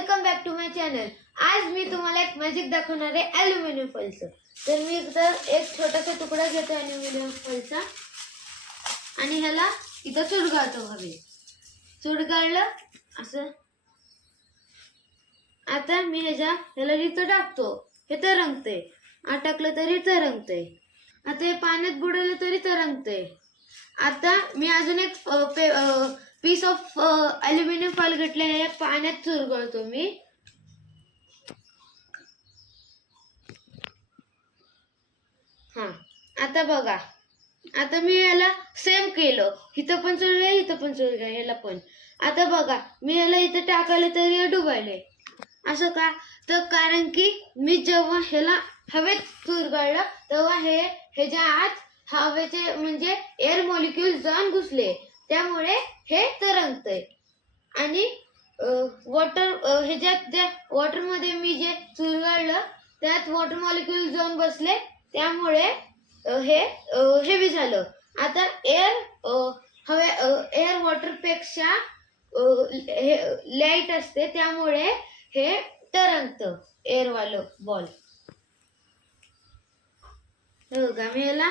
Welcome back to my channel. आज मी तुम्हाला एक मॅजिक दाखवणार आहे ॲल्युमिनियम फॉइलचं। तर मी एक छोटासा तुकडा घेतो ॲल्युमिनियम फॉइलचा आणि ह्याला इथं चुरगाळतो हवे। चुरगाळलं असं। आता मी ह्याला इथं टाकतो, हे तरंगते। टाकलं तरी तरंगते। आता हे पाण्यात बुडवलं तरी तरंगते। आता मी अजून एक पीस ऑफ ॲल्युमिनियम फॉइल घेतले, हे पाण्यात चुरगळतो मी। आता बघा, आता मी याला सेम केलं, इथं पण चुरगळ, इथं पण चुरगळ, याला पण। आता बघा, मी याला इथं टाकलं तरी डुबायले। असं का? तर कारण की मी जेव्हा ह्याला हवेत चुरगळलं तेव्हा ह्याच्या आत हवेचे म्हणजे एअर मॉलिक्यूल जाऊन घुसले, त्यामुळे हे तरंगतंय। आणि वॉटर ह्याच्यात जे वॉटर मध्ये मी जे चुरगळलं त्यात वॉटर मॉलिक्यूल जाऊन बसले, त्यामुळे हे हेवी झालं। आता एअर वॉटर पेक्षा लाईट असते, त्यामुळे हे तरंगतं एअरवालं बॉल। बघा, मी याला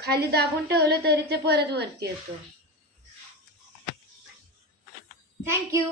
खाली दाबून ठेवलं तरी ते परत वरती येतं। थँक्यू।